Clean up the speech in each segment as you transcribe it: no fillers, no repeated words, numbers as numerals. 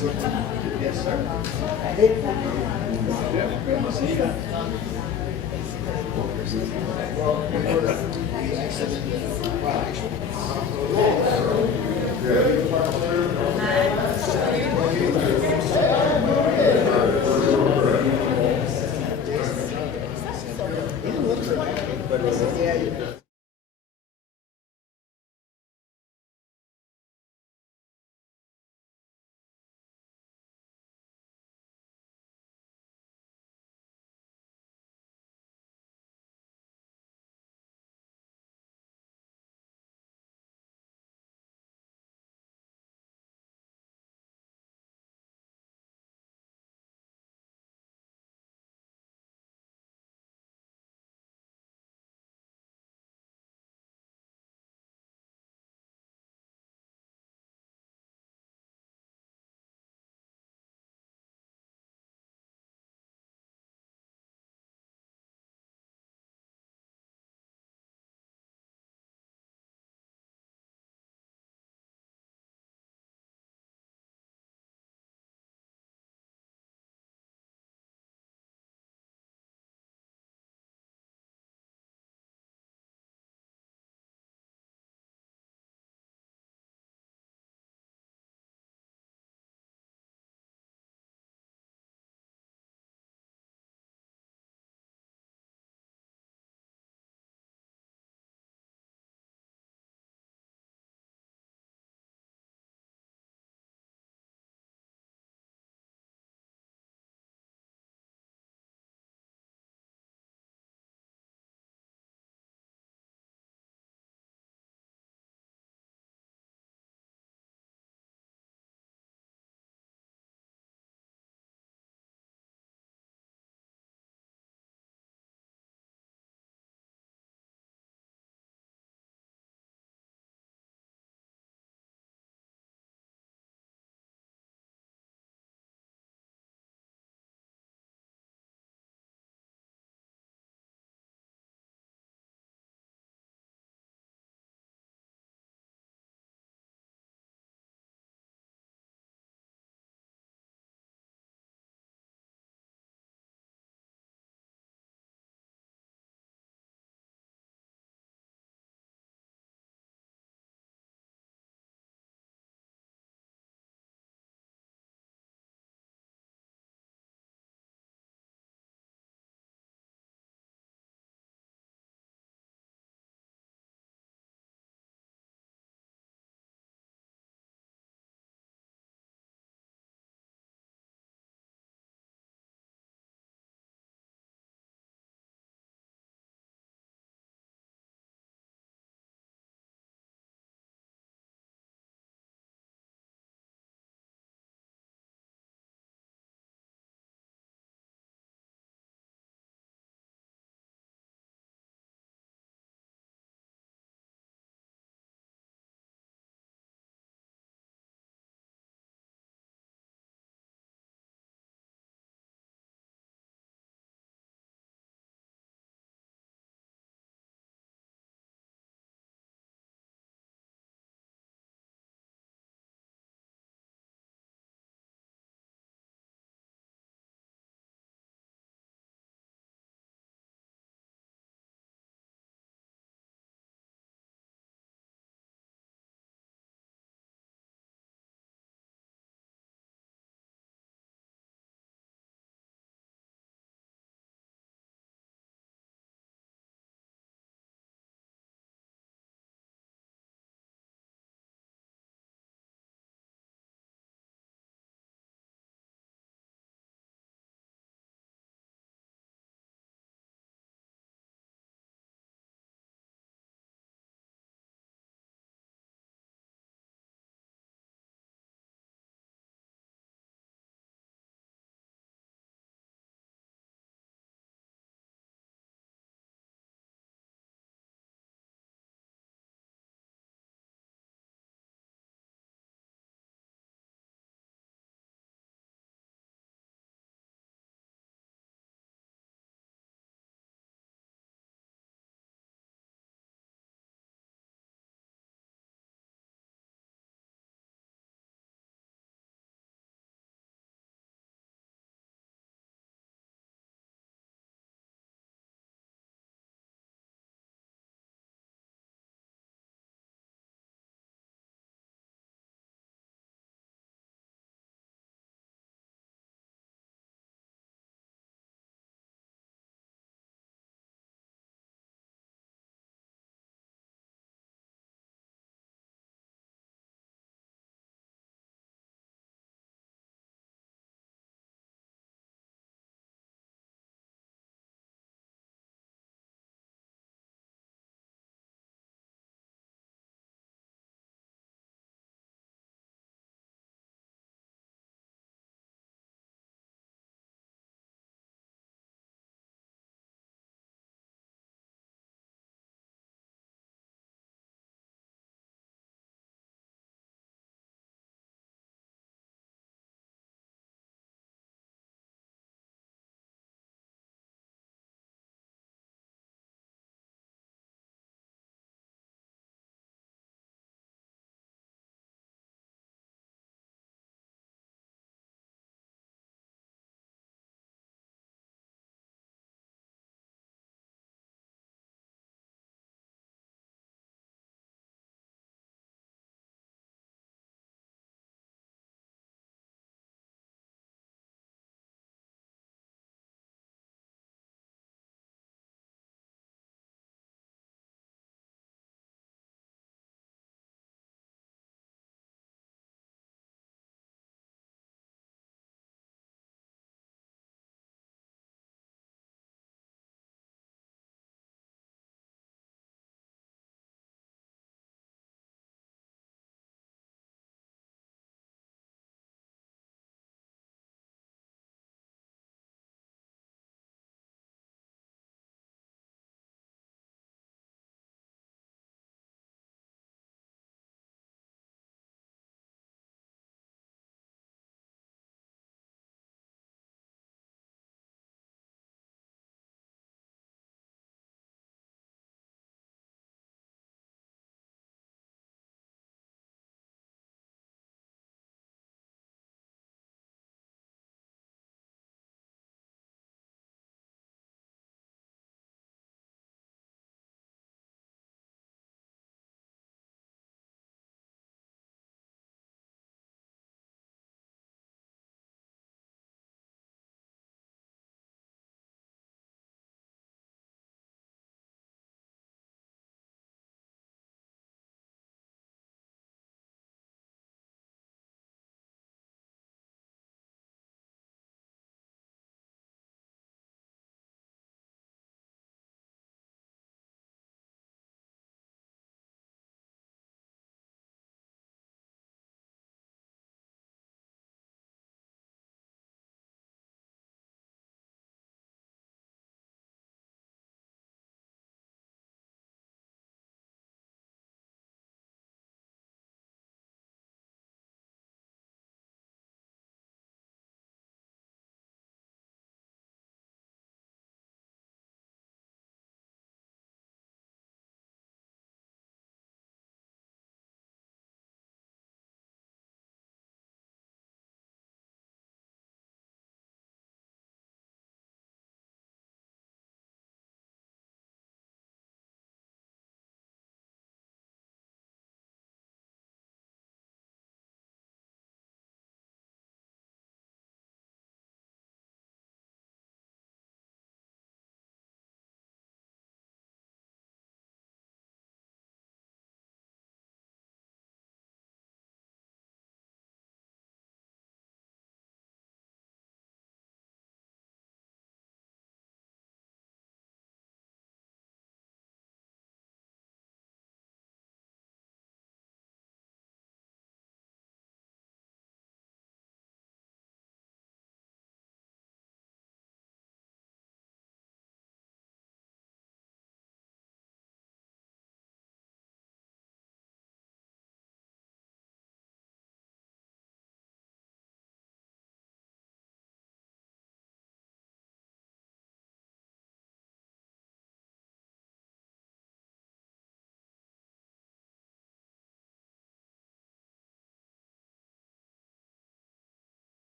Yes, sir.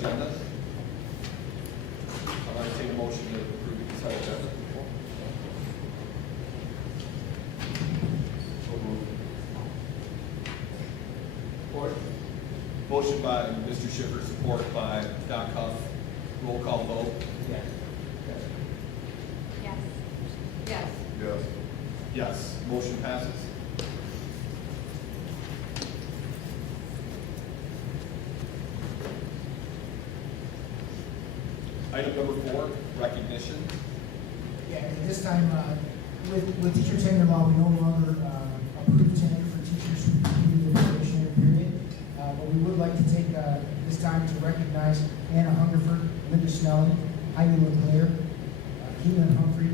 agenda. I'd like to take a motion to approve the consent agenda. So moved. Support. Motion by Mr. Schiffer, support by Doc Huff. Roll call vote. Yes. Yes. Yes. Yes. Yes. Motion passes. Item number 4, recognition. Yeah, at this time, with teacher tenure law, we no longer approve tenure for teachers who completed the probationary period. But we would like to take this time to recognize Anna Hungerford, Linda Snelling, Heidi LeClaire, Keelan Humphrey,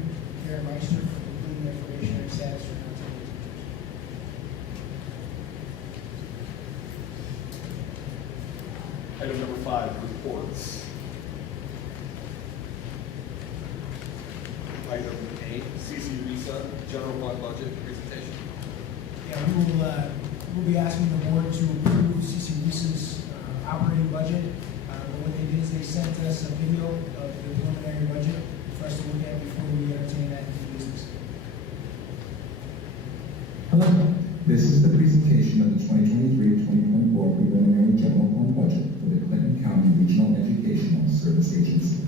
Karen Meister for completing their probationary status for non-tenured teachers. Item number 5, reports. Item A, CC Risa, general fund budget presentation. Yeah, we'll be asking the board to approve CC Reese's operating budget. But what they did is they sent us a video of the preliminary budget for us to look at before we entertain that into business. Hello, this is the presentation of the 2023-2024 preliminary general fund budget for the Clinton County Regional Educational Service Agency.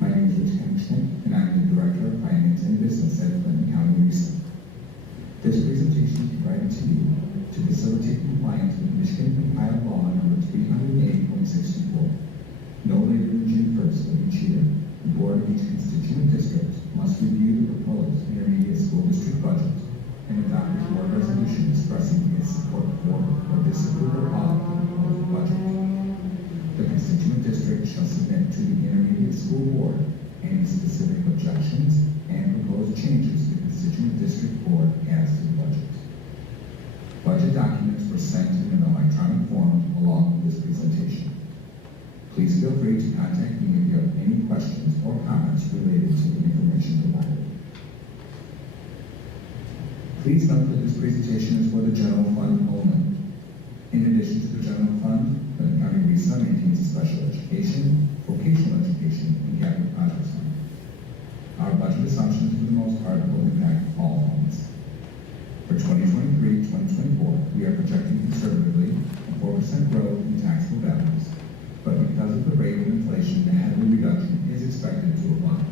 My name is Rich Kempton, and I'm the Director of Finance and Business at Clinton County Research. This presentation is provided to you to facilitate compliance with Michigan Compiled Law number 308.64. No later than June 1st of each year, the board of each constituent district must review the proposed intermediate school district budget and adopt a board resolution expressing its support for or disapproval of the proposed budget. The constituent district shall submit to the intermediate school board any specific objections and proposed changes the constituent district board has to the budget. Budget documents were sent in an electronic form along with this presentation. Please feel free to contact me if you have any questions or comments related to the information provided. Please note that this presentation is for the general fund only. In addition to the general fund, Clinton County RESA maintains a special education, vocational education, and capital projects fund. Our budget assumptions, for the most part, will impact all funds. For 2023-2024, we are projecting conservatively a 4% growth in taxable values, but because of the rate of inflation, the heavy reduction is expected to apply.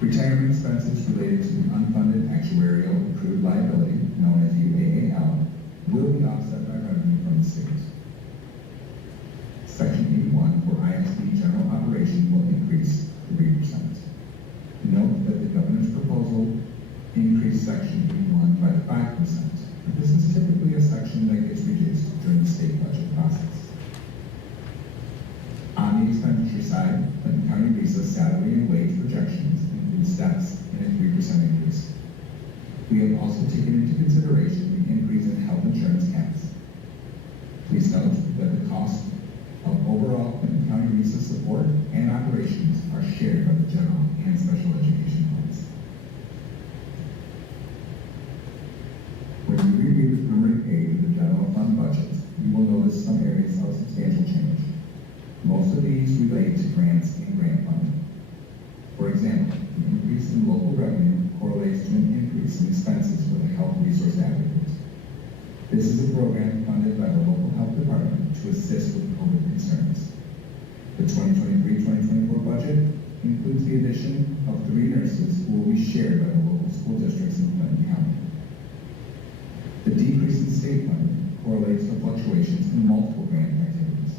Retirement expenses related to the unfunded actuarial accrued liability, known as UAAL, will be offset by revenue from the state. Section 81 for ISD general operation will increase 3%. Note that the governor's proposal increased Section 81 by 5%, but this is typically a section that gets reduced during the state budget process. On the expenditure side, Clinton County RESA's salary and wage projections include steps and a 3% increase. We have also taken into consideration the increase in health insurance caps. Please note that the cost of overall Clinton County RESA support and operations are shared by the general and special education funds. When you review the summary page of the general fund budget, you will notice some areas of substantial change. Most of these relate to grants and grant funding. For example, the increase in local revenue correlates to an increase in expenses for the health resource advocate. This is a program funded by the local health department to assist with COVID concerns. The 2023-2024 budget includes the addition of 3 nurses who will be shared by the local school districts in Clinton County. The decrease in state funding correlates to fluctuations in multiple grant activities.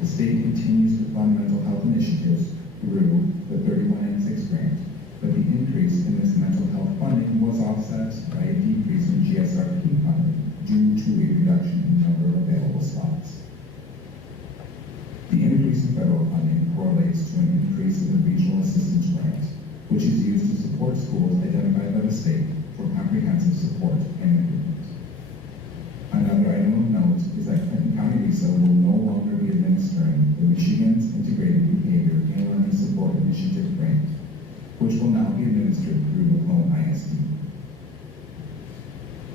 The state continues to fund mental health initiatives through the 31N6 grant, but the increase in this mental health funding was offset by a decrease in GSRP funding due to a reduction in the number of available slots. The increase in federal funding correlates to an increase in the regional assistance grant, which is used to support schools identified by the state for comprehensive support and improvement. Another item of note is that Clinton County RESA will no longer be administering the Michigan's Integrated Behavior and Learning Support Initiative grant, which will now be administered through the Clone ISD.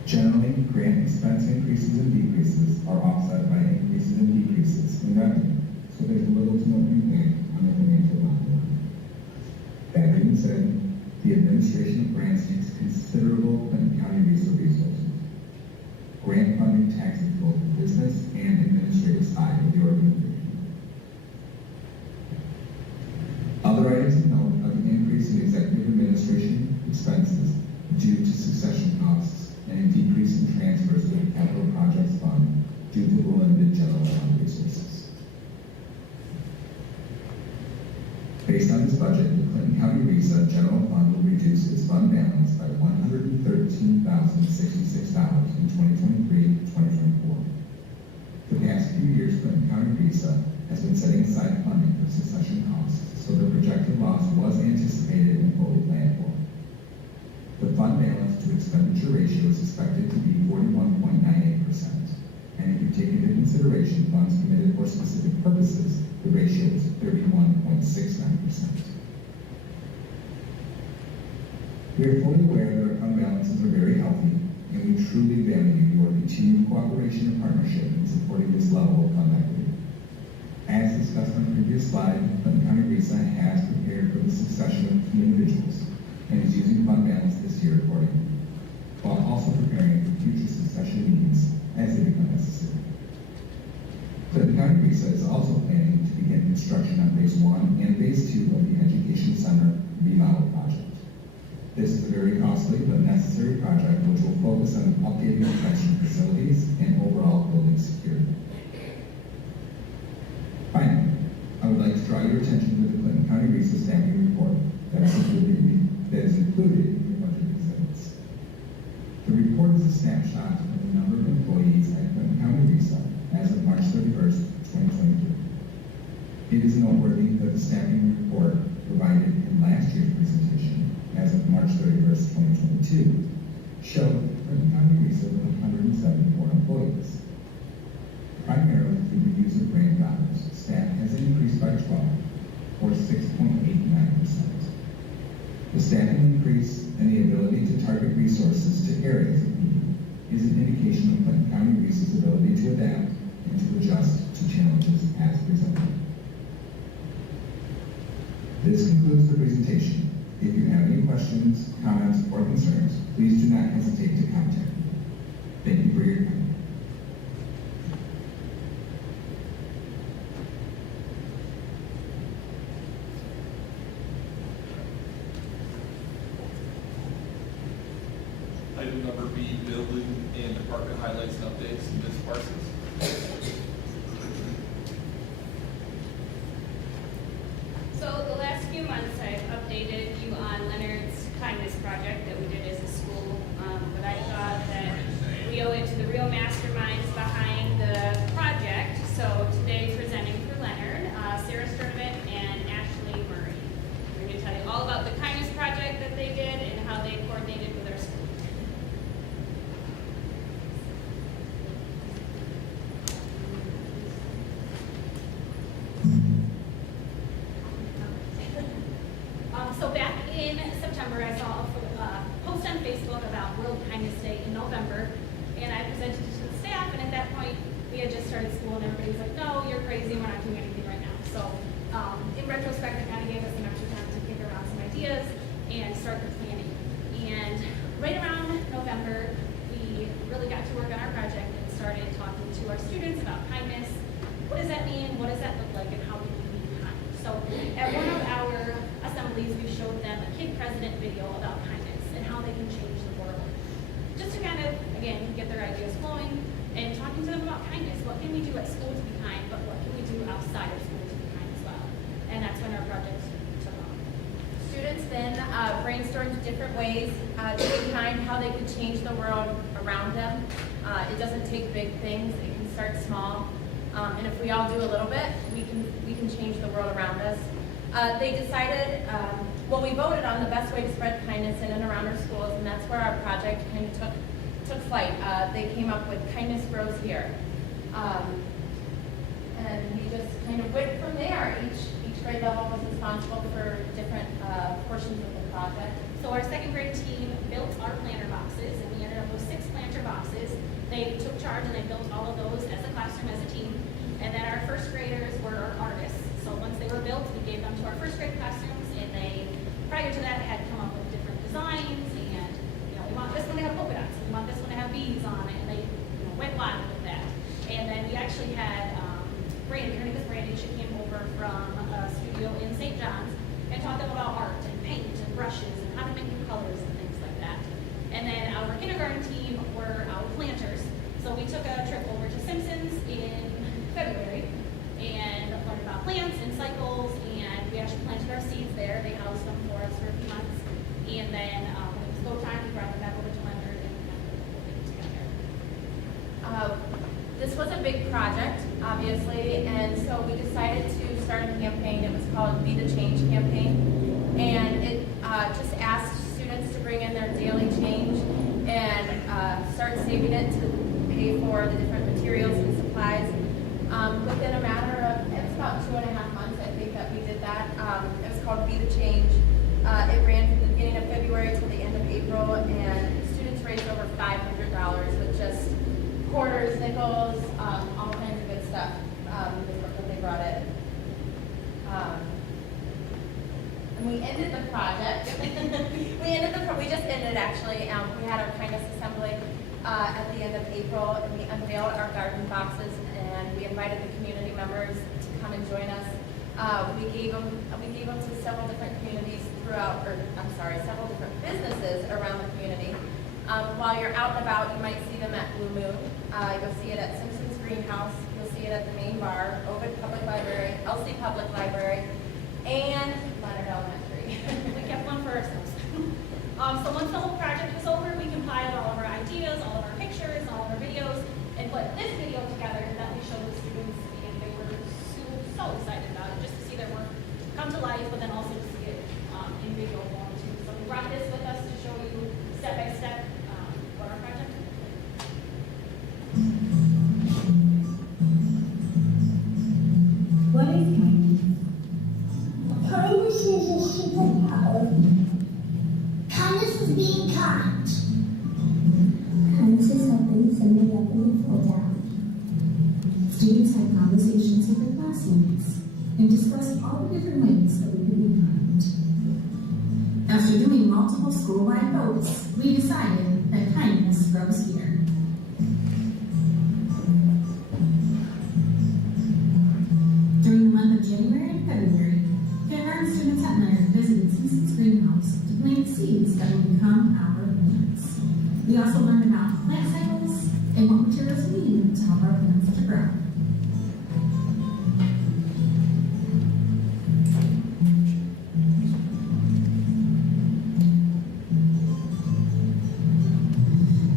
Generally, grant grant expense increases and decreases are offset by increases and decreases in revenue, so there's little to no impact on the financial bottom line. That being said, the administration of grants takes considerable Clinton County resources. Grant funding taxes both the business and administrative side of the organization. Other items of note are the increase in executive administration expenses due to succession costs and a decrease in transfers to the capital projects fund due to the limited general fund resources. Based on this budget, the Clinton County RESA general fund will reduce its fund balance by $113,066 in 2023-2024. The past few years, Clinton County RESA has been setting aside funding for succession costs, so the projected loss was anticipated and fully planned for. The fund balance to expenditure ratio is expected to be 41.98%, and if you take into consideration funds committed for specific purposes, the ratio is 31.69%. We are fully aware that our fund balances are very healthy, and we truly value your continued cooperation and partnership in supporting this level of fund equity. As discussed on the previous slide, Clinton County RESA has prepared for the succession of key individuals and is using fund balance this year accordingly, while also preparing for future succession needs as they become necessary. Clinton County RESA is also planning to begin construction on Phase 1 and Phase 2 of the Education Center remodel project. This is a very costly but necessary project which will focus on updating detention facilities and overall building security. Finally, I would like to draw your attention to the Clinton County RESA staffing report that is included in your budget exhibits. The report is a snapshot of the number of employees at Clinton County RESA as of March 31st, 2023. It is noteworthy that the staffing report provided in last year's presentation as of March 31st, 2022, showed Clinton County RESA with 174 employees. Primarily through the use of grant dollars, staff has increased by 12, or 6.89%. The staffing increase and the ability to target resources to areas of need is an indication of Clinton County RESA's ability to adapt and to adjust to challenges as presented. This concludes the presentation. If you have any questions, comments, or concerns, please do not hesitate to contact me. Thank you for your time. Item number B, building and department highlights and updates. Ms. Parsons. So the last few months I've updated you on Leonard's kindness project that we did as a school, but I thought that we owe it to the real masterminds behind the project. So today presenting for Leonard, Sarah Sturdivant and Ashley Murray. We're going to tell you all about the kindness project that they did and how they coordinated with our school. So back in September, I saw a post on Facebook about World Kindness Day in November, and I presented it to the staff, and at that point, we had just started school, and everybody was like, no, you're crazy, we're not doing anything right now. So in retrospect, it kind of gave us some extra time to kick around some ideas and start the planning. And right around November, we really got to work on our project and started talking to our students about kindness. What does that mean? What does that look like? And how can we be kind? So at one of our assemblies, we showed them a kid president video about kindness and how they can change the world. Just to kind of, again, get their ideas flowing and talking to them about kindness. What can we do at school to be kind, but what can we do outside of school to be kind as well? And that's when our project took off. Students then brainstormed different ways to be kind, how they could change the world around them. It doesn't take big things, it can start small. And if we all do a little bit, we can change the world around us. They decided, we voted on the best way to spread kindness in and around our schools, and that's where our project kind of took flight. They came up with Kindness Grows Here. And we just kind of went from there. Each grade level was responsible for different portions of the project. So our second grade team built our planter boxes, and we ended up with 6 planter boxes. charge, and they built all of those as a classroom, as a team. And then our first graders were our artists. So once they were built, we gave them to our first grade classrooms, and they, prior to that, had come up with different designs, and, we want this one to have polka dots, we want this one to have beads on it, and they, went wild with that. And then we actually had, Brandy, her name is Brandy, she came over from a studio in St. John's and taught them about art and paint and brushes and how to make new colors and things like that. And then our kindergarten team were our planters. So we took a trip over to Simpson's in February and learned about plants and cycles, and we actually planted our seeds there. They housed them for us for a few months. And then when it was go time, we brought them back over to Leonard and we kind of put the whole thing together. This was a big project, obviously, and so we decided to start a campaign. It was called Be the Change campaign, and it just asked students to bring in their daily change and start saving it to pay for the different materials and supplies. Within a matter of, it was about 2.5 months, I think, that we did that. It was called Be the Change. It ran from the beginning of February till the end of April, and students raised over $500 with just quarters, nickels, all kinds of good stuff that they brought in. And we ended the project. We just ended actually. We had our kindness assembly at the end of April, and we unveiled our garden boxes, and we invited the community members to come and join us. We gave them to several different communities several different businesses around the community. While you're out and about, you might see them at Blue Moon. You'll see it at Simpson's Greenhouse. You'll see it at the main bar, Ovid Public Library, Elsie Public Library, and Leonard Elementary. We kept one for ourselves. So once the whole project was over, we compiled all of our ideas, all of our pictures, all of our videos, and put this video together that we showed the students, and they were so excited about it, just to see their work come to life, but then also to see it in video form too. So we brought this with us to show you step by step what our project is. What is kindness? Kindness is a superpower. Kindness is being kind. Kindness is helping somebody up when they fall down. Students had conversations with their classmates and discussed all the different ways that we could be kind. After doing multiple school-wide votes, we decided that kindness grows here. During the month of January and February, kindergarten students at Leonard visited Simpson's Greenhouse to plant seeds that will become our plants. We also learned about plant cycles and what materials we need to help our plants to grow.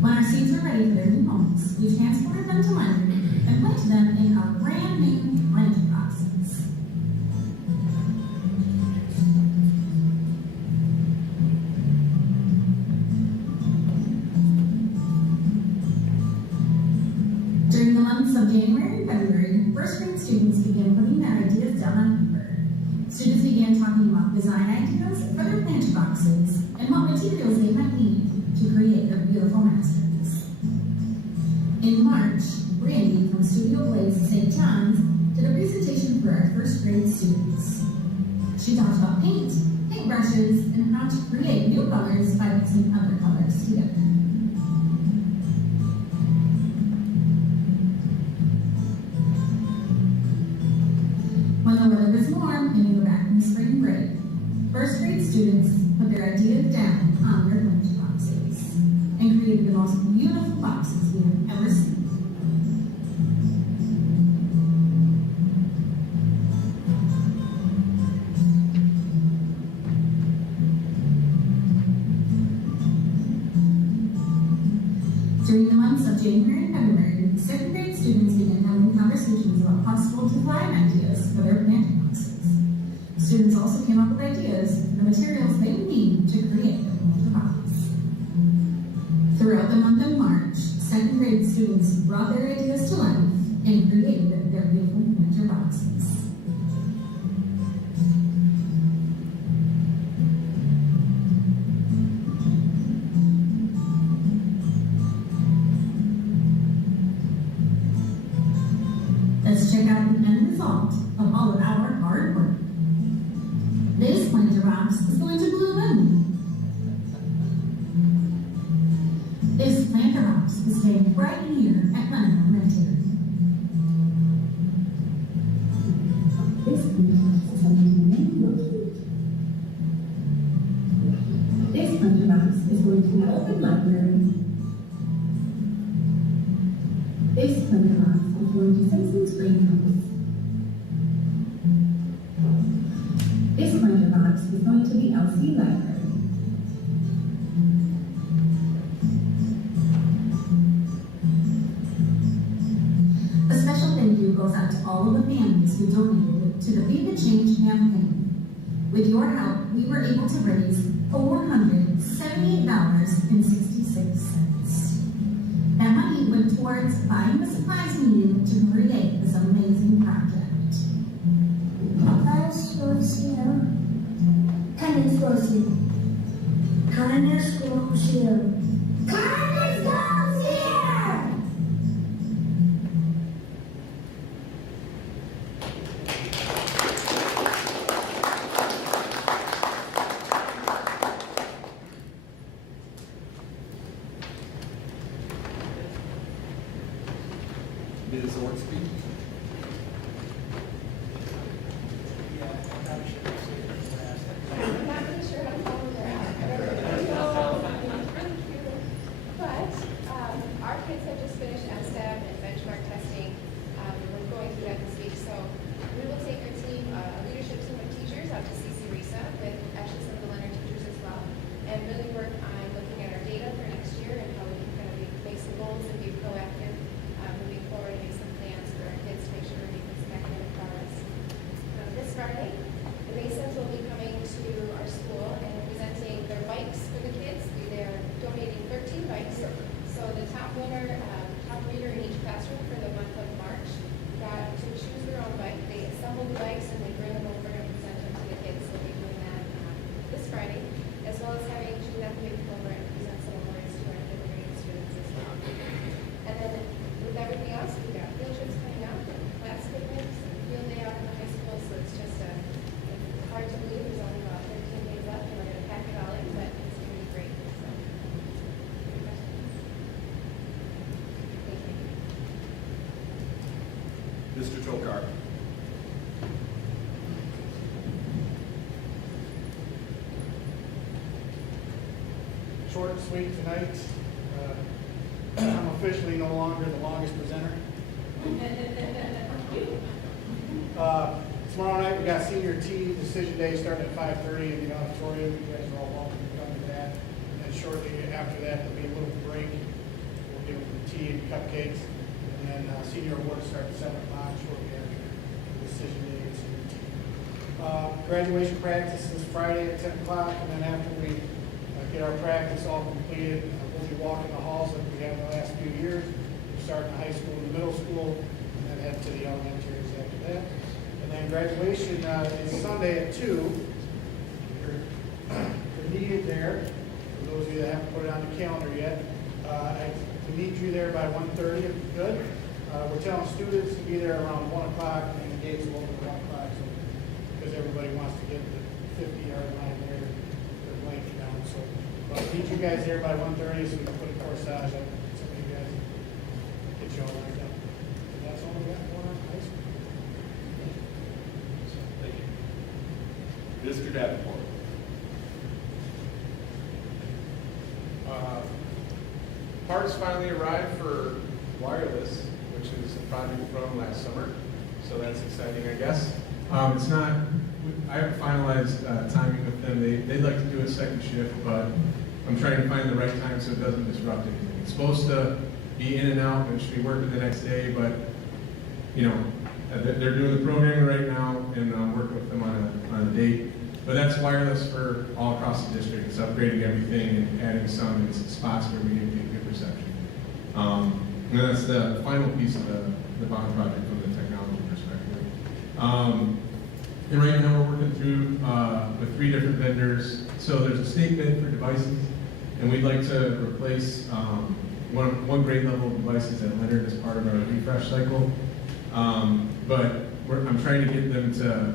When our seeds were ready for their new homes, we transported them to Leonard and planted them in our brand new planting boxes. During the months of January and February, first grade students began putting their ideas down on paper. Students began talking about design ideas for their planter boxes and what materials they might need to create their beautiful masterpiece. In March, Brandy from Studio Blaze St. John's did a presentation for our first grade students. She talked about paint, paintbrushes, and how to create new colors by mixing other colors together. When the weather was warm and we were back from spring break, first grade students put their ideas down on their lunch boxes and created the most beautiful boxes we have ever seen. During the months of January and February, second grade students began having conversations about possible design ideas for their planting boxes. Students also came up with ideas for the materials they would need to create their planter box. Throughout the month of March, second grade students brought their ideas to life and created their beautiful planter boxes. Let's check out the end result of all of our hard work. This planter box is going to bloom. This planter box is staying right here at Leonard Elementary. This planter box is going to remain located. This planter box is going to be open library. This planter box is going to Simpson's greenhouse. This planter box is going to the Elsie library. A special thank you goes out to all of the families who donated to the Be the Change campaign. With your help, we were able to raise $478.66. That money went towards buying the supplies needed to create this amazing project. Ms. Ortsby? I'm not really sure how to follow that. But our kids have just finished STEM and benchmark testing. We're going through that this week. So we will take our team, a leadership team of teachers out to CC-RISA with actually some of the Leonard teachers as well, and really work on looking at our data for next year and how we can kind of make some goals and be proactive moving forward and make some plans for our kids to make sure we're making some academic progress. This Friday, the Masons will be coming to our school and presenting their bikes for the kids. They're donating 13 bikes. So the top winner, top reader in each classroom for the month of March got to choose their own bike. They assemble the bikes and they bring them over and present them to the kids. So we'll be doing that this Friday, as well as having Juliet come over and present some awards to our fifth grade students as well. And then with everything else, we've got field trips coming up, class picnics, field day out in the high school. So it's just hard to believe there's only about 13 days left and we're going to pack it all in, but it's going to be great. So, any questions? Thank you. Mr. Tokar? Short and sweet tonight. I'm officially no longer the longest presenter. Tomorrow night we got senior tea decision day starting at 5:30 in the auditorium. You guys are all welcome to come to that. And then shortly after that there'll be a little break. We'll give them tea and cupcakes. And then senior awards start at 7 o'clock shortly after the decision day and senior tea. Graduation practice is Friday at 10 o'clock. And then after we get our practice all completed, we'll be walking the halls like we have the last few years. We'll start in the high school and the middle school, and then head to the elementaries after that. And then graduation is Sunday at 2. You're needed there. For those of you that haven't put it on the calendar yet, we need you there by 1:30 if you could. We're telling students to be there around 1 o'clock, and the gates will open at 1 o'clock, so, because everybody wants to get the 50-yard line there. They're blanking down, so. But I need you guys there by 1:30 so we can put a corsage on some of you guys. Get you all lined up. And that's all we got going on in high school. Thank you. Mr. Davenport? Parts finally arrived for wireless, which is a project from last summer, so that's exciting, I guess. It's not, I haven't finalized timing with them. They'd like to do a second shift, but I'm trying to find the right time so it doesn't disrupt anything. It's supposed to be in and out, and it should be working the next day, but, you know, they're doing the programming right now, and I'm working with them on a date. But that's wireless for all across the district. It's upgrading everything and adding some in spots where we didn't get good reception. And that's the final piece of the bond project from the technology perspective. And right now we're working through with 3 different vendors. So there's a state bid for devices, and we'd like to replace one grade level of devices at Leonard as part of our refresh cycle. But I'm trying to get them to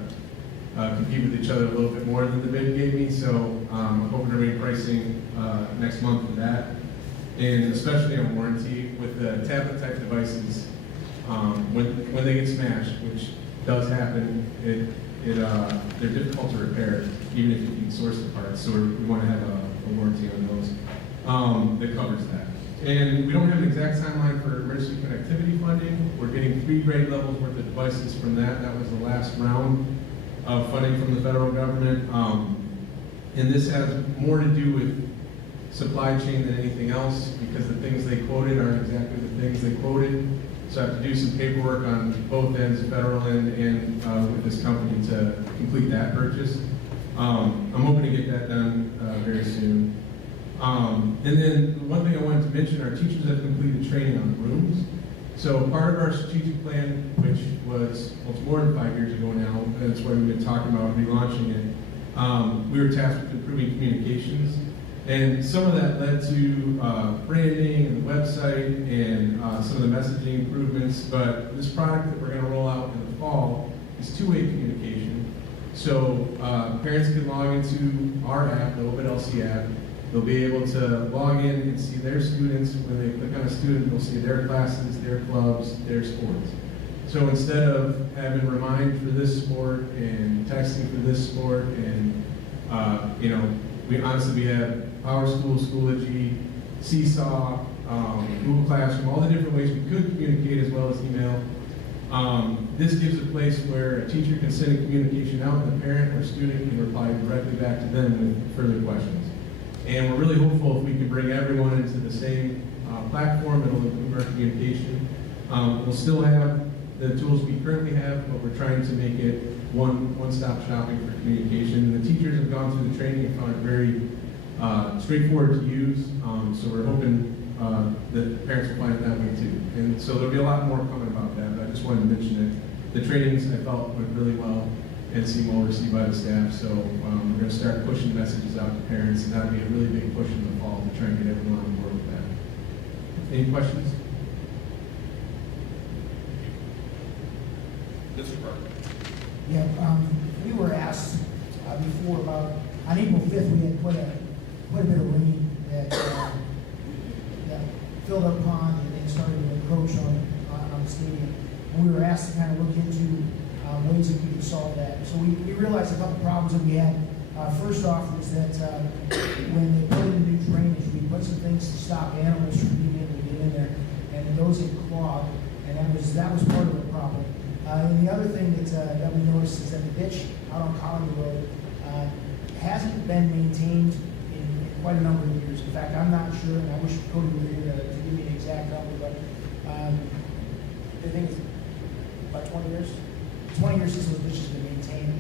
compete with each other a little bit more than the bid gave me, so I'm hoping to raise pricing next month for that. And especially on warranty with the tablet type devices, when they get smashed, which does happen, they're difficult to repair, even if you can source the parts. So we want to have a warranty on those that covers that. And we don't have an exact timeline for emergency connectivity funding. We're getting 3 grade levels worth of devices from that. That was the last round of funding from the federal government. And this has more to do with supply chain than anything else, because the things they quoted aren't exactly the things they quoted. So I have to do some paperwork on both ends, federal end and with this company to complete that purchase. I'm hoping to get that done very soon. And then one thing I wanted to mention, our teachers have completed training on the rooms. So part of our strategic plan, which was, well, it's more than 5 years ago now, and that's why we've been talking about relaunching it, we were tasked with improving communications. And some of that led to branding and the website and some of the messaging improvements. But this product that we're going to roll out in the fall is two-way communication. So parents can log into our app, the Ovid-Elsie app. They'll be able to log in and see their students. When they click on a student, they'll see their classes, their clubs, their sports. So instead of having remind for this sport and texting for this sport, and we have Power School, Schoology, Seesaw, Google Classroom, all the different ways we could communicate as well as email. This gives a place where a teacher can send a communication out and the parent or student can reply directly back to them with further questions. And we're really hopeful if we can bring everyone into the same platform, it'll improve our communication. We'll still have the tools we currently have, but we're trying to make it one-stop shopping for communication. And the teachers have gone through the training and found it very straightforward to use. So we're hoping that parents will find it that way too. And so there'll be a lot more coming about that, but I just wanted to mention it. The trainings I felt went really well and seemed well received by the staff. So we're going to start pushing messages out to parents, and that'll be a really big push in the fall to try and get everyone on board with that. Any questions? Mr. Parker. Yeah, we were asked before about, on April 5th, we had quite a bit of rain that filled up pond and started to encroach on the stadium. And we were asked to kind of look into ways that we could solve that. So we realized a couple problems that we had. First off was that when they put in the new drainage, we put some things to stop animals from being able to get in there, and those had clogged, and that was part of the problem. And the other thing that we noticed is that the ditch out on Colony Road hasn't been maintained in quite a number of years. In fact, I'm not sure, and I wish Cody were here to give me an exact number, but I think it's about 20 years. 20 years since those ditches have been maintained.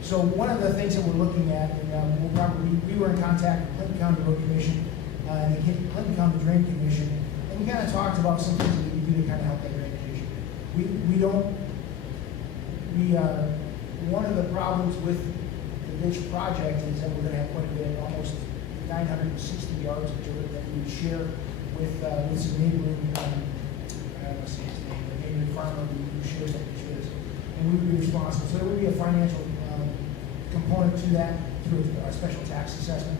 So one of the things that we're looking at, and we were in contact with Clinton County Road Commission and the Clinton County Drain Commission, and we kind of talked about some things that we can do to kind of help that drain commission. One of the problems with the ditch project is that we're going to have quite a bit, almost 960 yards of dirt that we would share with some neighboring, I don't know his name, but neighboring farmer who shares that with us. And we would be responsible. So there would be a financial component to that through a special tax assessment.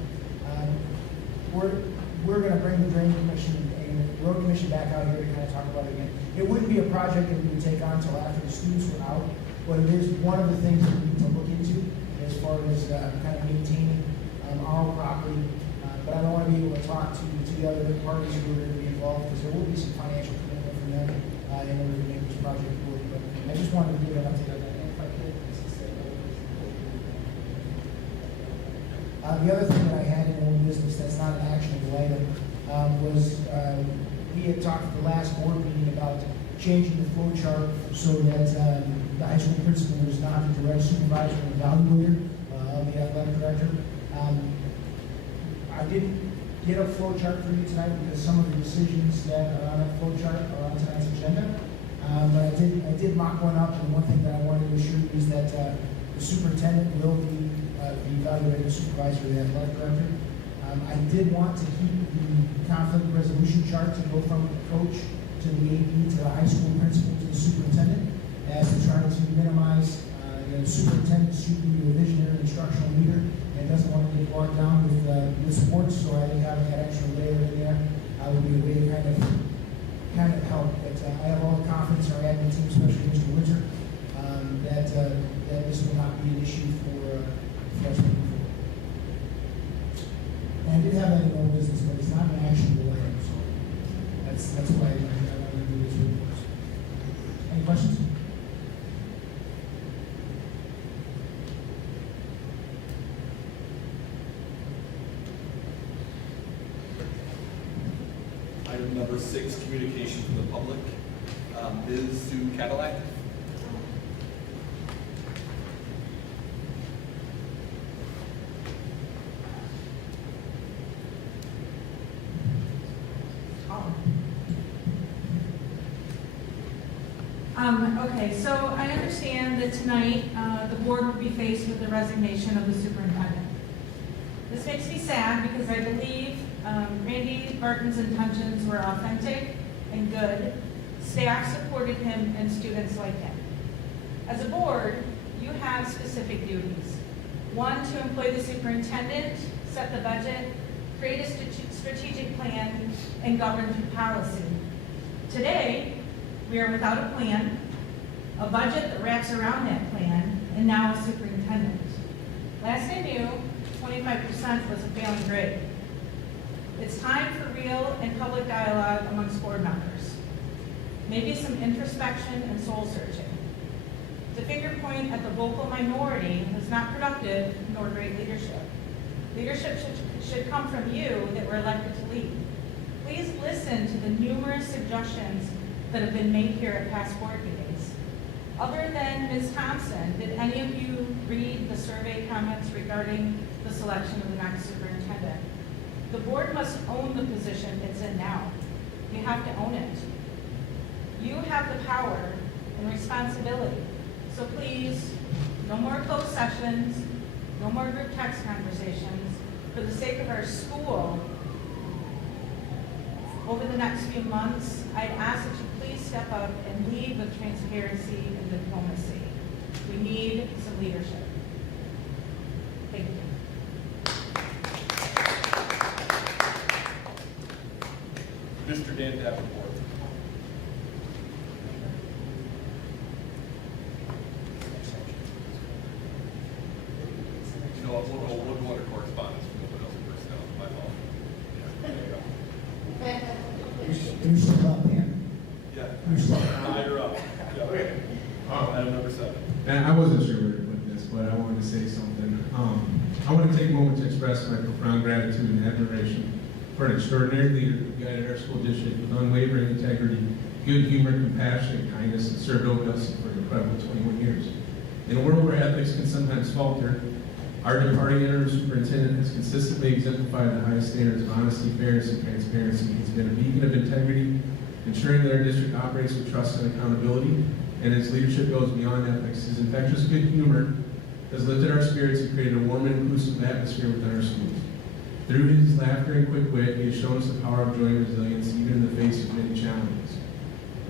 We're going to bring the Drain Commission and the Road Commission back out here to kind of talk about it again. It wouldn't be a project that we would take on until after the students were out, but it is one of the things that we need to look into as far as kind of maintaining our property. But I don't want to be able to talk to the other parties who are going to be involved, because there will be some financial commitment from them in order to make this project work. But I just wanted to give an update on that. And if I could, the other thing that I had in old business that's not an actionable item was we had talked at the last board meeting about changing the flow chart so that the high school principal is not the direct supervisor and evaluator of the athletic director. I didn't get a flow chart for you tonight because some of the decisions that are on that flow chart are on tonight's agenda. But I did mock one up, and one thing that I wanted to assure you is that the superintendent will be the evaluator supervisor of the athletic director. I did want to keep the conflict resolution chart to go from the coach to the AD to the high school principal to the superintendent. as to try to minimize, the superintendent should be a visionary instructional leader and doesn't want to get bogged down with sports, so I think having that extra layer in there would be a way to kind of help. But I have all the confidence in our admin team, especially Mr. Winter, that this will not be an issue for us moving forward. And I did have that in old business, but it's not an actionable item, so that's why I wanted to do this report. Any questions? Item number 6, communication from the public. Ms. Sue Cadillac. Okay, so I understand that tonight the board will be faced with the resignation of the superintendent. This makes me sad because I believe Randy Barton's intentions were authentic and good. Staff supported him and students like him. As a board, you have specific duties. One, to employ the superintendent, set the budget, create a strategic plan, and govern through policy. Today, we are without a plan, a budget that wraps around that plan, and now a superintendent. Last I knew, 25% was a failing grade. It's time for real and public dialogue amongst board members. Maybe some introspection and soul searching. To finger point at the vocal minority is not productive nor great leadership. Leadership should come from you that were elected to lead. Please listen to the numerous suggestions that have been made here at past board meetings. Other than Ms. Thompson, did any of you read the survey comments regarding the selection of the next superintendent? The board must own the position it's in now. You have to own it. You have the power and responsibility. So please, no more closed sessions, no more group text conversations. For the sake of our school, over the next few months, I ask that you please step up and lead with transparency and diplomacy. We need some leadership. Thank you. Mr. Dan Davenport. You know what, we'll go under correspondence from Ovid-Elsie personnel, my fault. Yeah, there you go. You're still up, man. Yeah. You're still up. Now you're up. Yeah. Okay. Item number 7. And I wasn't sure where to put this, but I wanted to say something. I want to take a moment to express my profound gratitude and admiration for an extraordinary leader who guided our school district with unwavering integrity, good humor, compassion, and kindness, and served Ovid-Elsie for an incredible 21 years. In a world where ethics can sometimes falter, our departing interim superintendent has consistently exemplified the highest standards of honesty, fairness, and transparency. He's been a beacon of integrity, ensuring that our district operates with trust and accountability, and his leadership goes beyond ethics. His infectious good humor has lifted our spirits and created a warm and inclusive atmosphere within our schools. Through his laughter and quick wit, he has shown us the power of joy and resilience, even in the face of many challenges.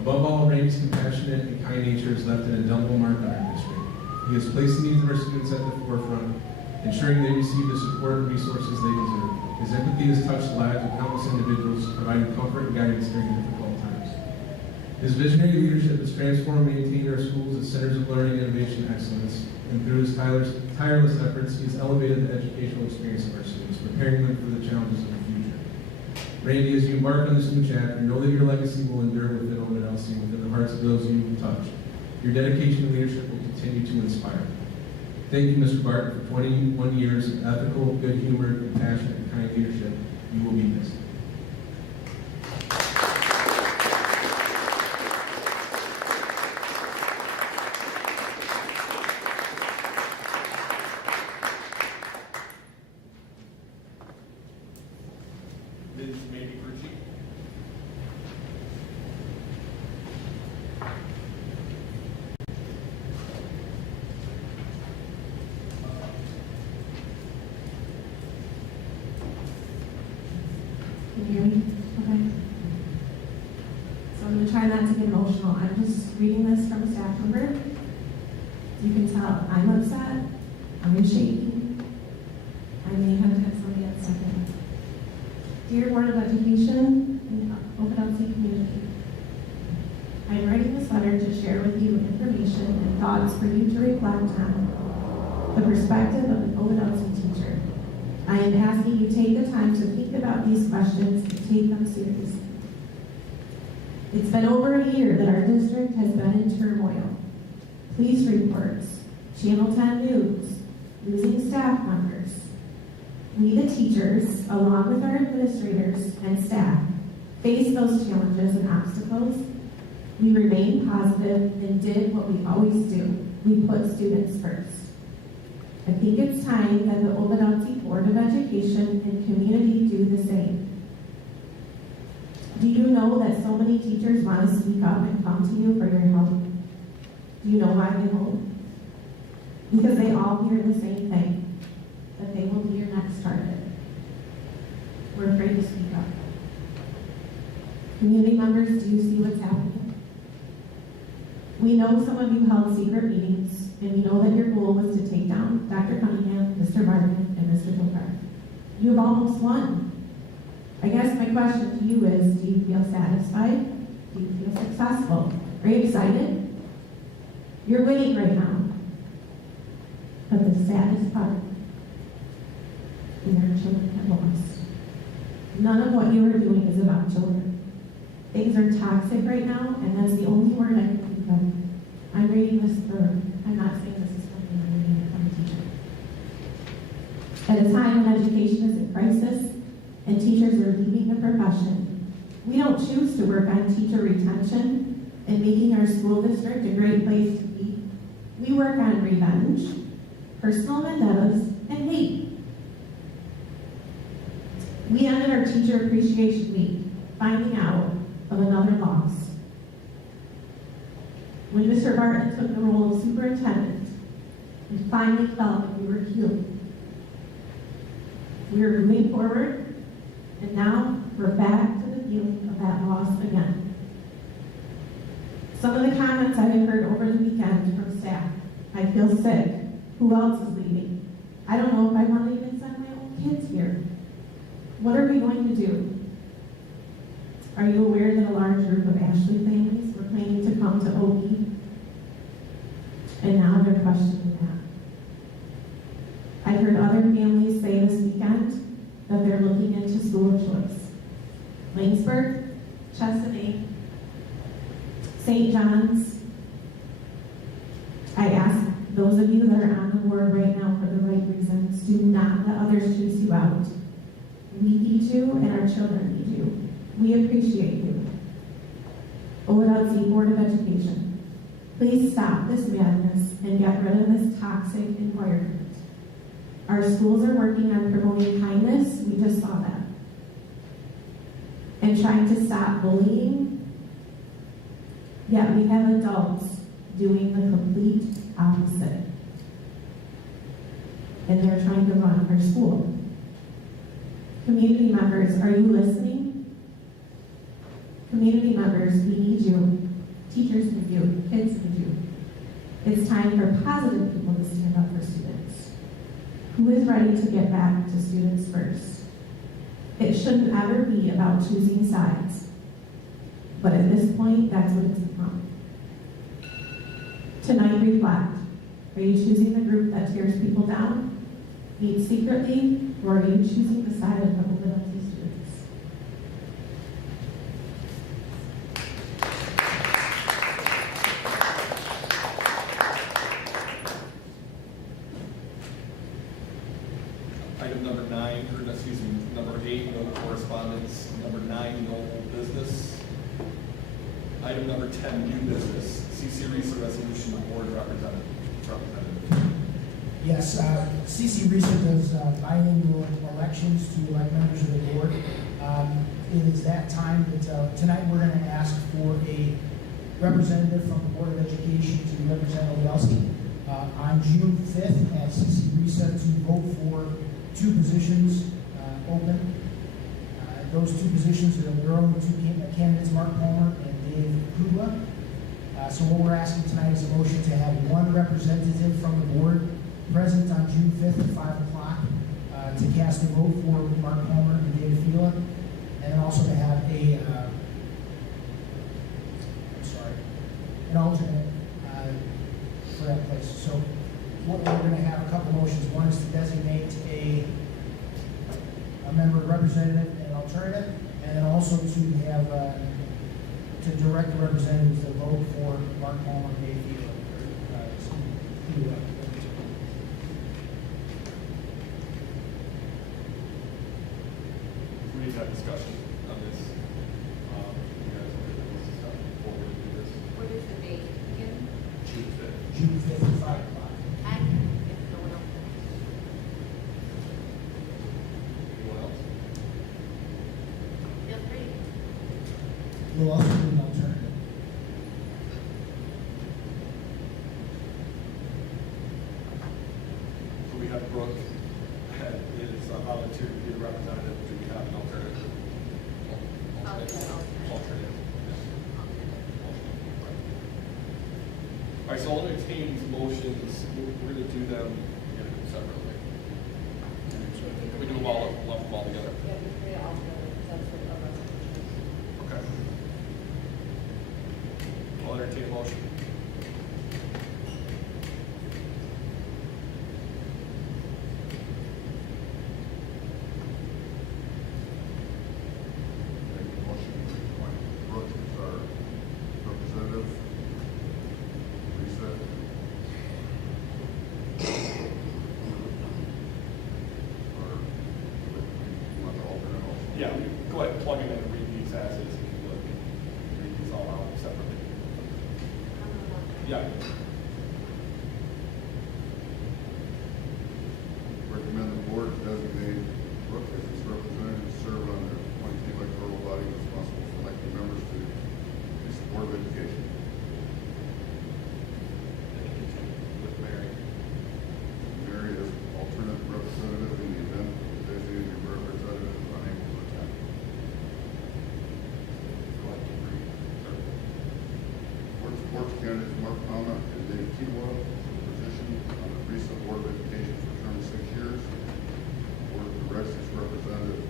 Above all, Randy's compassionate and kind nature has left an indelible mark on our district. He has placed the needs of our students at the forefront, ensuring they receive the support and resources they deserve. His empathy has touched the lives of countless individuals, providing comfort and guidance during difficult times. His visionary leadership has transformed and maintained our schools as centers of learning, innovation, and excellence. And through his tireless efforts, he has elevated the educational experience of our students, preparing them for the challenges of the future. Randy, as you embark on this new chapter, know that your legacy will endure within Ovid-Elsie, within the hearts of those you touch. Your dedication and leadership will continue to inspire. Thank you, Mr. Barton, for 21 years of ethical, good humor, compassionate, and kind leadership. You will be missed. Ms. Mandy Grucci. Can you hear me? Okay. So I'm going to try not to get emotional. I I'm just reading this from a staff member. You can tell I'm upset, I'm shaking. I may have had somebody at second. Dear Board of Education and Ovid-Elsie community, I am writing this letter to share with you information and thoughts for you to reflect on the perspective of an Ovid-Elsie teacher. I am asking you take the time to think about these questions and take them seriously. It's been over a year that our district has been in turmoil. Police reports, Channel 10 News, losing staff members. We, the teachers, along with our administrators and staff, face those challenges and obstacles. We remained positive and did what we always do. We put students first. I think it's time that the Ovid-Elsie Board of Education and community do the same. Do you know that so many teachers want to speak up and come to you for your help? Do you know why they won't? Because they all hear the same thing, that they will be your next target. We're afraid to speak up. Community members, do you see what's happening? We know some of you held secret meetings, and we know that your goal was to take down Dr. Cunningham, Mr. Barton, and Mr. Topar. You've almost won. I guess my question to you is, do you feel satisfied? Do you feel successful? Are you excited? You're winning right now. But the saddest part is our children have lost. None of what you are doing is about children. Things are toxic right now, and that's the only word I can think of. I'm reading this through. I'm not saying this is something I'm reading it from a teacher. At a time when education is in crisis and teachers are leaving the profession, we don't choose to work on teacher retention and making our school district a great place to be. We work on revenge, personal vendettas, and hate. We ended our Teacher Appreciation Week finding out of another loss. When Mr. Barton took the role of superintendent, we finally felt that we were healed. We are moving forward, and now we're back to the feeling of that loss again. Some of the comments I have heard over the weekend from staff: I feel sick. Who else is leaving? I don't know if I want to even send my own kids here. What are we going to do? Are you aware that a large group of Ashley families were planning to come to OE? And now they're questioning that. I've heard other families say this weekend that they're looking into school of choice. Langsburg, Chesapeake, St. John's. I ask those of you that are on the board right now for the right reasons, do not let others choose you out. We need you and our children need you. We appreciate you. Ovid-Elsie Board of Education, please stop this madness and get rid of this toxic environment. Our schools are working on promoting kindness, we just saw that, and trying to stop bullying, yet we have adults doing the complete opposite. And they're trying to run our school. Community members, are you listening? Community members, we need you. Teachers need you. Kids need you. It's time for positive people to stand up for students. Who is ready to get back to students first? It shouldn't ever be about choosing sides. But at this point, that's what it's become. Tonight, reflect. Are you choosing the group that tears people down, meet secretly, or are you choosing the side of the Ovid-Elsie students? Item number 8, no correspondence. Number 9, no old business. Item number 10, new business. C.C. Reese, resolution of board representative. Yes, CC Research does biannual elections to elect members of the board. It is that time that tonight we're going to ask for a representative from the Board of Education to represent Ovid-Elsie. On June 5th at CC Research to vote for 2 positions open. Those 2 positions are the two candidates, Mark Palmer and Dave Kugla. So what we're asking tonight is a motion to have one representative from the board present on June 5th at 5 o'clock to cast a vote for Mark Palmer and David Fila, and then also to have an alternate for that place. So we're going to have a couple motions. One is to designate a member representative and an alternative, and then also to have to direct the representatives to vote for Mark Palmer and Dave Fila. We need to have discussion on this. You guys want to do this stuff before we do this? What is the date again? June 5th. June 5th at 5 o'clock. I can, if no one else. Anyone else? Feel free. We'll also do an alternative. So we have Brooke is volunteer to be a representative. Do we have an alternative? Alternative. All right, so I'll entertain these motions. We're going to do them separately. Can we do them all, lump them all together? Yeah, we create all the, that's what our resolution is. Okay. I'll entertain a motion. Make a motion to appoint Brooke as our representative. Lisa. Or, you want the alternate also? Yeah, go ahead and plug in and read these as is. If you would. Read these all out separately. Yeah. Recommend the board designate Brooke as its representative to serve on the appointed electoral body responsible for electing members to the Board of Education. With Mary. Mary as alternate representative in the event the designated representative is unable to attend. Go ahead and read. Board supports candidates Mark Palmer and Dave Kiwa for the position on the recent Board of Education for a term of 6 years. Board directs its representative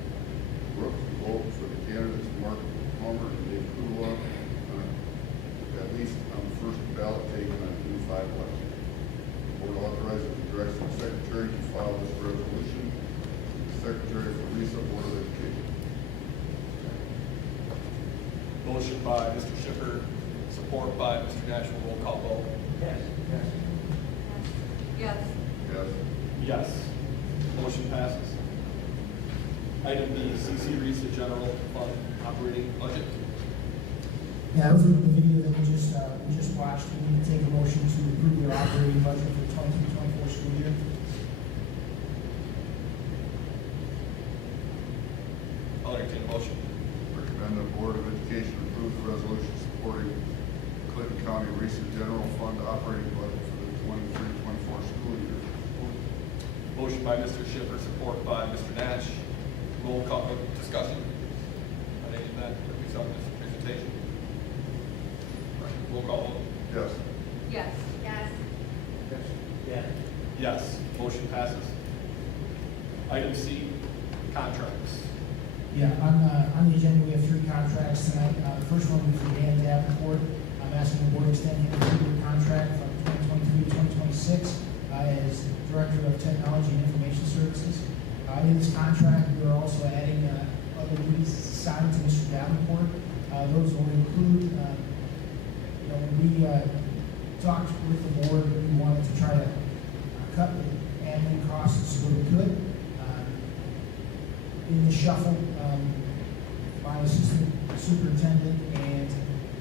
Brooke to vote for the candidates Mark Palmer and Dave Kiwa at least on the first ballot taken on June 5 election. The board authorizes and directs the secretary to file this resolution with the secretary for recent Board of Education. Motion by Mr. Schiffer, support by Mr. Nash. Roll call vote. Yes. Yes. Yes. Yes. Motion passes. Item B, CC Risa General Fund Operating Budget. Yeah, that was the video that we just watched. We need to take a motion to approve their operating budget for the 23-24 school year. I'll entertain a motion. Recommend the Board of Education approve the resolution supporting Clinton County Recent General Fund operating budget for the 23-24 school year. Motion by Mr. Schiffer, support by Mr. Nash. Roll call, discussion. On any of that, that we saw in this presentation. All right, roll call vote. Yes. Yes. Yes. Yes. Motion passes. Item C, contracts. Yeah, on the agenda, we have 3 contracts tonight. The first one is for Dan Davenport. I'm asking the board to extend him a 3-year contract from 2023 to 2026 as Director of Technology and Information Services. In this contract, we are also adding other duties assigned to Mr. Davenport. Those will include, when we talked with the board, we wanted to try to cut the admin costs where we could. In the shuffle, my assistant superintendent and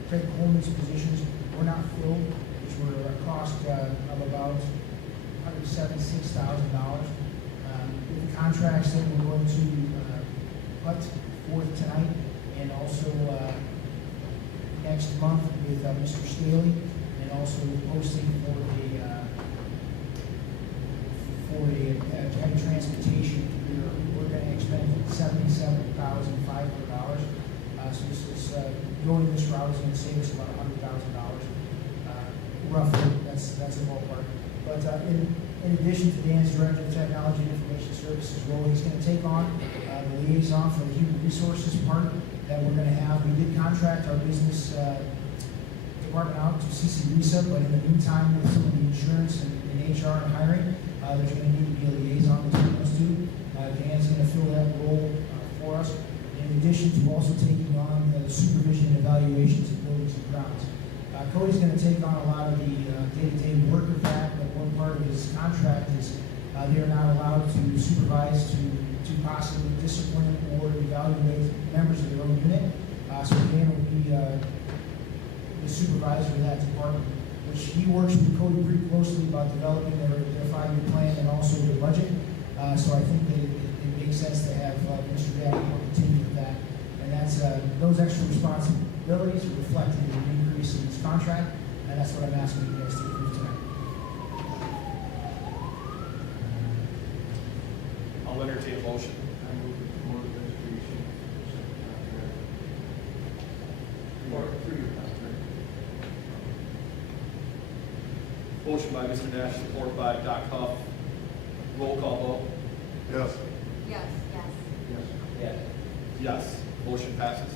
Craig Coleman's positions were not filled, which were a cost of about $176,000. With the contracts that we're going to put forth tonight, and also next month with Mr. Staley, and also posting for a heavy transportation. We're going to expend $77,500. So this is going this route is going to save us about $100,000. roughly, that's a ballpark. But in addition to Dan's Director of Technology and Information Services role, he's going to take on the liaison for the human resources part that we're going to have. We did contract our business department out to CC Risa, but in the meantime, with some of the insurance and HR and hiring, there's going to need to be a liaison between those two. Dan's going to fill that role for us, in addition to also taking on the supervision and evaluations of buildings and grounds. Cody's going to take on a lot of the day-to-day work of that, but one part of his contract is they are not allowed to supervise, to possibly discipline or evaluate members of their own unit. So Dan will be the supervisor of that department, which he works with Cody pretty closely about developing their 5-year plan and also their budget. So I think that it makes sense to have Mr. Davenport continue with that. And that's those extra responsibilities are reflected in the increase in this contract, and that's what I'm asking you guys to approve tonight. I'll entertain a motion. I move the board of education. Or 3-year contract. Motion by Mr. Nash, support by Doc Huff. Roll call vote. Yes. Yes, yes. Yes. Yes. Motion passes.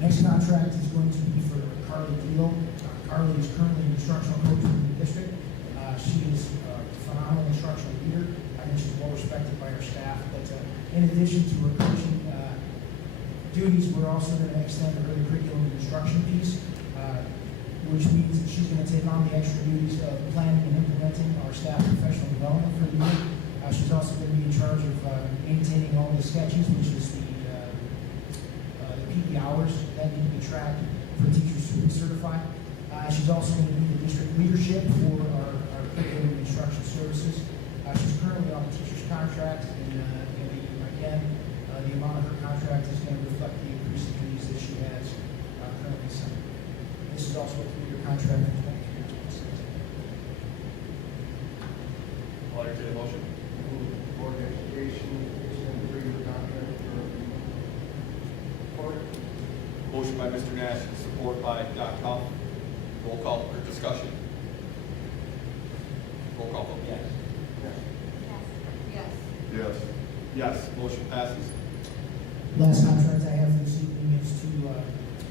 Next contract is going to be for Carly Deal. Carly is currently an instructional coach in the district. She is a phenomenal instructional leader. I think she's well respected by her staff. But in addition to her coaching duties, we're also going to extend her the curriculum and instruction piece, which means that she's going to take on the extra duties of planning and implementing our staff professional development for the year. She's also going to be in charge of maintaining all the sketches, which is the PE hours that need to be tracked for teachers to be certified. She's also going to be the district leadership for our curriculum and instruction services. She's currently on the teacher's contract, and the amount of her contract is going to reflect the increased duties that she has currently signed. This is also a 3-year contract for 23-26. I'll entertain a motion. Move the board of education, extend the 3-year contract for. Motion by Mr. Nash, support by Doc Huff. Roll call or discussion. Roll call vote. Yes. Yes. Yes. Yes. Motion passes. Last contract I have this evening is to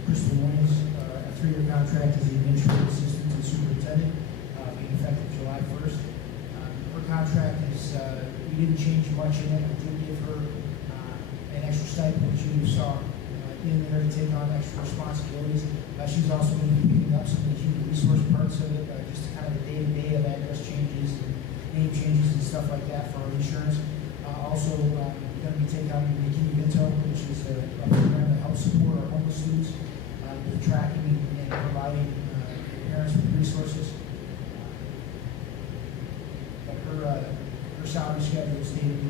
Crystal Williams, a 3-year contract as the administrative assistant to the superintendent, being effective July 1st. Her contract is, we didn't change much in it. We did give her an extra stipend, which you saw in there to take on extra responsibilities. She's also going to be picking up some of the human resource parts of it, just kind of the day-to-day of address changes and name changes and stuff like that for our insurance. Also, going to be taking on the Vinto, which is a program that helps support our homeless students with tracking and providing parents with resources. But her salary schedule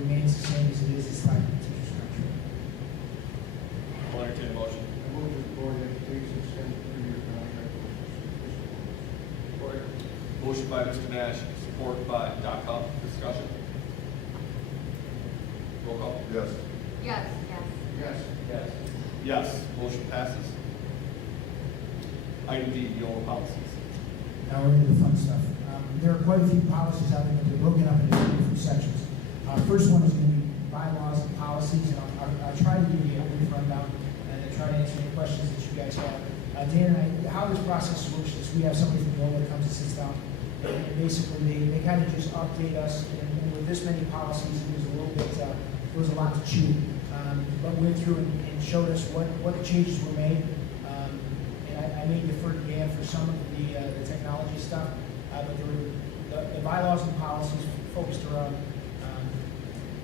remains the same as it is this time in the teacher's contract. I'll entertain a motion. I move the board of education, extend the 3-year contract for. Motion by Mr. Nash, support by Doc Huff. Discussion. Roll call. Yes. Yes, yes. Yes. Yes. Motion passes. Item D, the oral policies. Now we're into the fun stuff. There are quite a few policies out there, but they're broken up into different sections. First one is going to be bylaws and policies, and I'll try to give you a brief rundown and try to answer any questions that you guys have. Dan and I, how this process works is we have somebody from Bill that comes and sits down, and basically they kind of just update us. And with this many policies, it was a little bit, it was a lot to chew. But went through and showed us what changes were made. And I may defer to Dan for some of the technology stuff, but there were the bylaws and policies focused around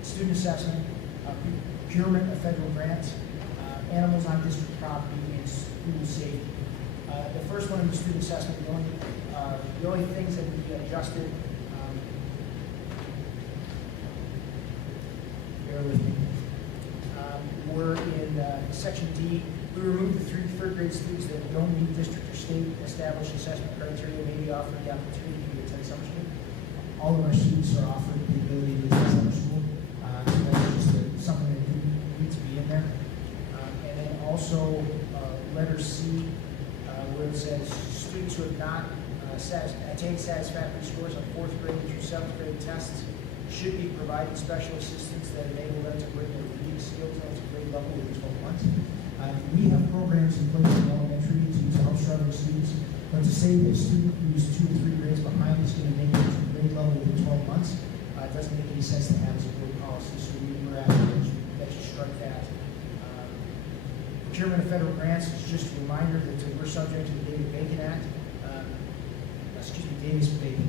student assessment, procurement of federal grants, animals on district property, and school safety. The first one is student assessment. The only things that would be adjusted, bear with me, were in section D. We removed the 3rd grade students that don't meet district or state established assessment criteria may be offered the opportunity to attend summer school. All of our students are offered the ability to attend summer school. So that's just something that needs to be in there. And then also letter C, where it says students who have not attained satisfactory scores on 4th grade through 7th grade tests should be provided special assistance that enable them to bring their reading skills up to grade level within 12 months. We have programs in place in elementary to help struggling students, but to say that a student who's 2 or 3 grades behind is going to make it to grade level within 12 months, it doesn't make any sense to have as a board policy, so we're asking that you strike that. Procurement of federal grants is just a reminder that we're subject to the Davis-Bacon Act. Davis-Bacon.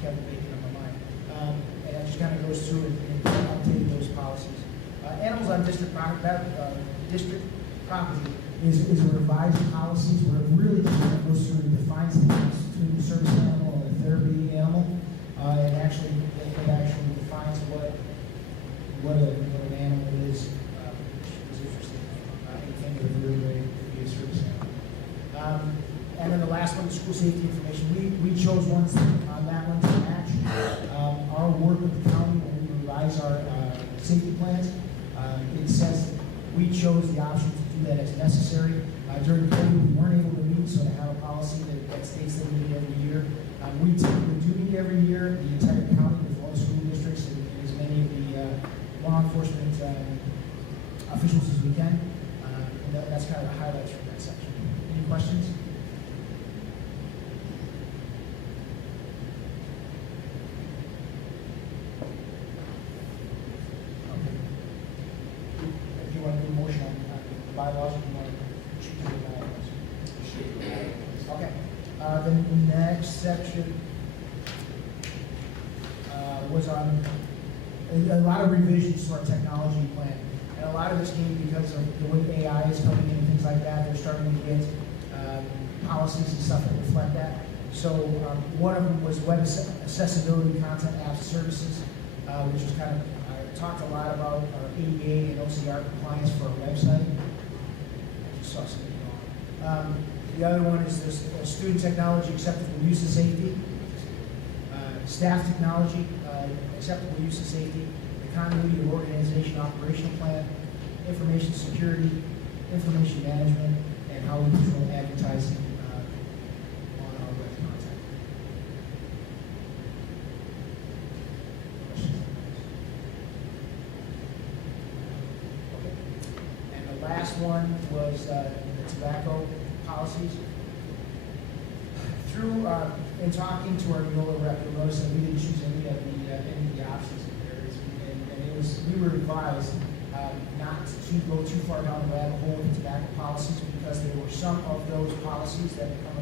Kevin Bacon on my mind. And that just kind of goes through and updating those policies. Animals on district property is a revised policies where it really goes through and defines the difference between a service animal and a therapy animal. And actually, it actually defines what an animal is. Which is interesting. Anything that would really be a service animal. And then the last one, school safety information. We chose ones on that one to match our work with the county when we revise our safety plans. It says we chose the option to do that as necessary. During COVID, we weren't able to meet, so to have a policy that states that we meet every year. We typically do meet every year, the entire county with all the school districts and as many of the law enforcement officials as we can. And that's kind of the highlights from that section. Any questions? If you want to do a motion on the bylaws, if you want to choose the bylaws. Okay. The next section was on a lot of revisions to our technology plan. And a lot of this came because of the way AI is coming in and things like that. They're starting to get policies and stuff that reflect that. So one of them was web accessibility, content, apps, services, which was kind of, I talked a lot about our ADA and OCR compliance for our website. I just saw something wrong. The other one is this student technology, acceptable use and safety. Staff technology, acceptable use and safety. The continuity of organization operational plan. Information security, information management, and how we control advertising on our web content. Okay. And the last one was the tobacco policies. Through in talking to our NEOLA rep, you'll notice that we didn't choose any of the options in there. And it was, we were advised not to go too far down the rabbit hole with the tobacco policies because there were some of those policies that become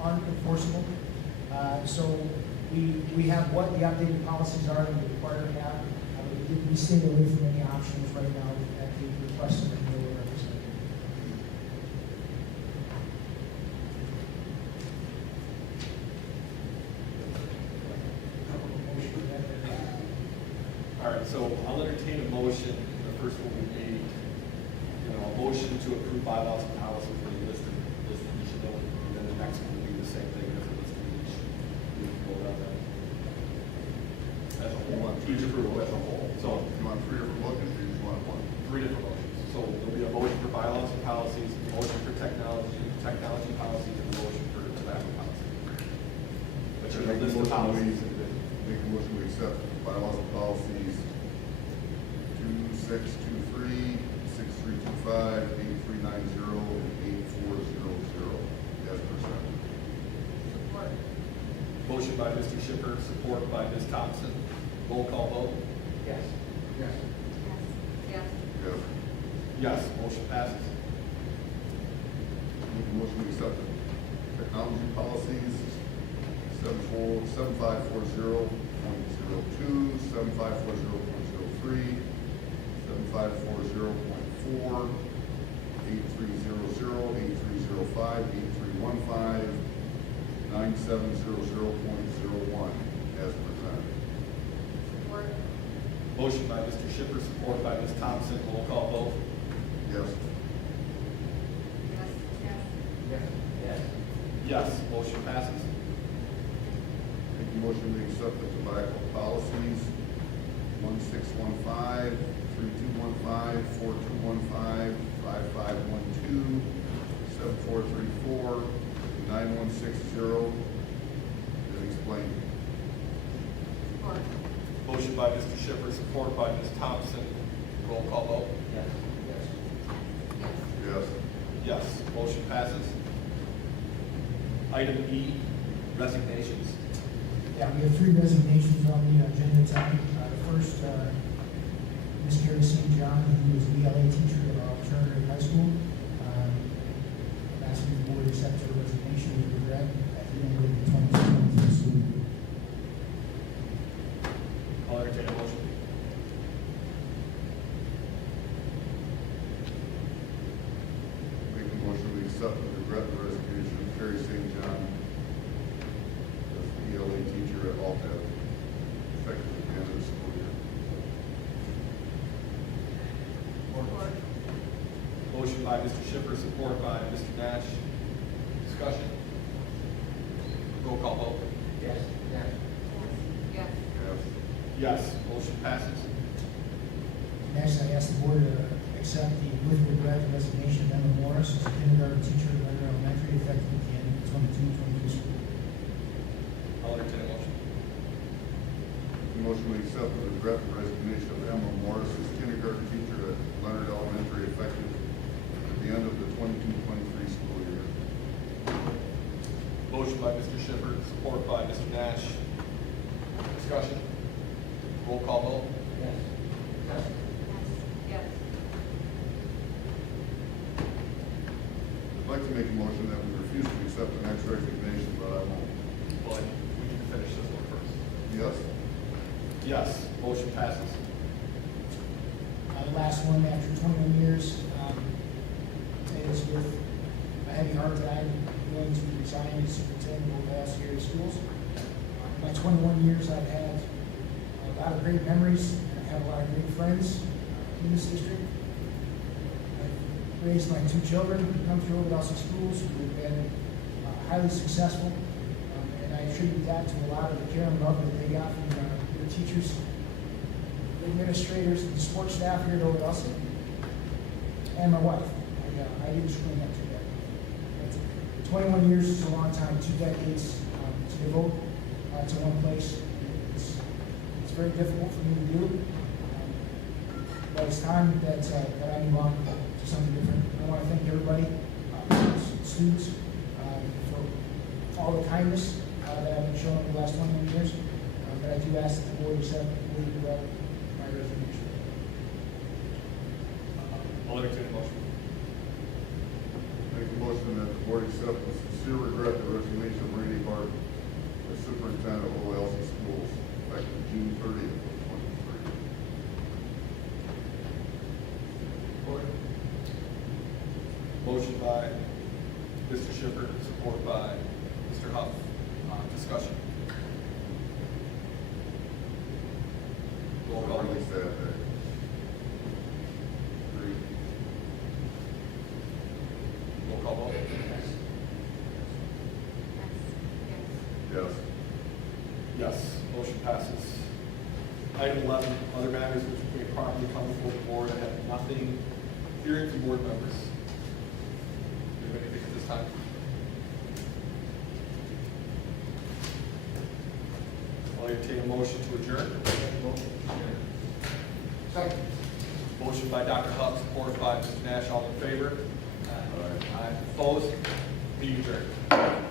unenforceable. So we have what the updated policies are that we're required to have. We stayed away from any options right now at the request of the NEOLA representative. All right, so I'll entertain a motion. The first one would be, a motion to approve bylaws and policies for the listed each of them. And then the next one would be the same thing as the listed each. We can vote on that. As a whole, each approval as a whole. So You want 3 different motions, or you just want one? 3 different motions. So there'll be a motion for bylaws and policies, a motion for technology policies, and a motion for tobacco policies. Which are the list of policies. Make a motion to accept bylaws and policies 2623, 6325, 8390, and 8400 as presented. Support. Motion by Mr. Schiffer, support by Ms. Thompson. Roll call vote. Yes. Yes. Yes. Yes. Yes, motion passes. Make a motion to accept the technology policies 7540.02, 7540.03, 7540.4, 8300, 8305, 8315, 9700.01 as presented. Support. Motion by Mr. Schiffer, support by Ms. Thompson. Roll call vote. Yes. Yes. Yes. Yes. Yes, motion passes. Make a motion to accept the tobacco policies 1615, 3215, 4215, 5512, 7434 to 9160 as explained. Motion by Mr. Schiffer, support by Ms. Thompson. Roll call vote. Yes. Yes, motion passes. Item E, resignations. Yeah, we have 3 resignations on the agenda tonight. The first, Ms. Carrie St. John, who was the ELA teacher at our alternative high school. I'm asking the board to accept her resignation with regret at the end of the 2022 school year. I'll entertain a motion. Make a motion we accept with regret the resignation of Carrie St. John as the ELA teacher at Alta, effective at the end of the school year. Motion by Mr. Schiffer, support by Mr. Nash. Discussion. Roll call vote. Yes. Yes, motion passes. Next, I ask the board to accept the with regret resignation of Emma Morris as a kindergarten teacher at Leonard Elementary, effective at the end of the 22-23 school year. I'll entertain a motion. The motion we accept with regret the resignation of Emma Morris as kindergarten teacher at Leonard Elementary, effective at the end of the 22-23 school year. Motion by Mr. Schiffer, support by Mr. Nash. Discussion. Roll call vote. I'd like to make a motion that we refuse to accept the next resignation, but I won't. Well, we need to finish this one first. Yes? Yes, motion passes. The last one, after 21 years, it is with a heavy heart that I'm willing to resign as superintendent of Ovid-Elsie area schools. In my 21 years, I've had a lot of great memories, and I have a lot of great friends in this district. I've raised my 2 children who come through Ovid-Elsie schools, who have been highly successful, and I attribute that to a lot of the care and love that they got from their teachers, administrators, and support staff here at Ovid-Elsie, and my wife. I didn't screw that too bad. But 21 years is a long time, 2 decades to devote to one place. It's very difficult for me to do, but it's time that I move on to something different. I want to thank everybody, students, for all the kindness that I've been shown over the last 21 years. But I do ask that the board accept my resignation. I'll entertain a motion. Make a motion that the board accept with sincere regret the resignation of Randy Barton as superintendent of Ovid-Elsie schools, effective June 30th of 23. Motion by Mr. Schiffer, support by Mr. Huff. Discussion. Roll call. Or at least that day. Agreed. Roll call vote. Yes. Yes, motion passes. Item 11, other matters which may properly come before the board. I have nothing. Hearing from board members. Do you have anything at this time? I'll entertain a motion to adjourn. Second. Motion by Dr. Huff, supported by Mr. Nash. All in favor? Aye. Opposed? Meeting adjourned.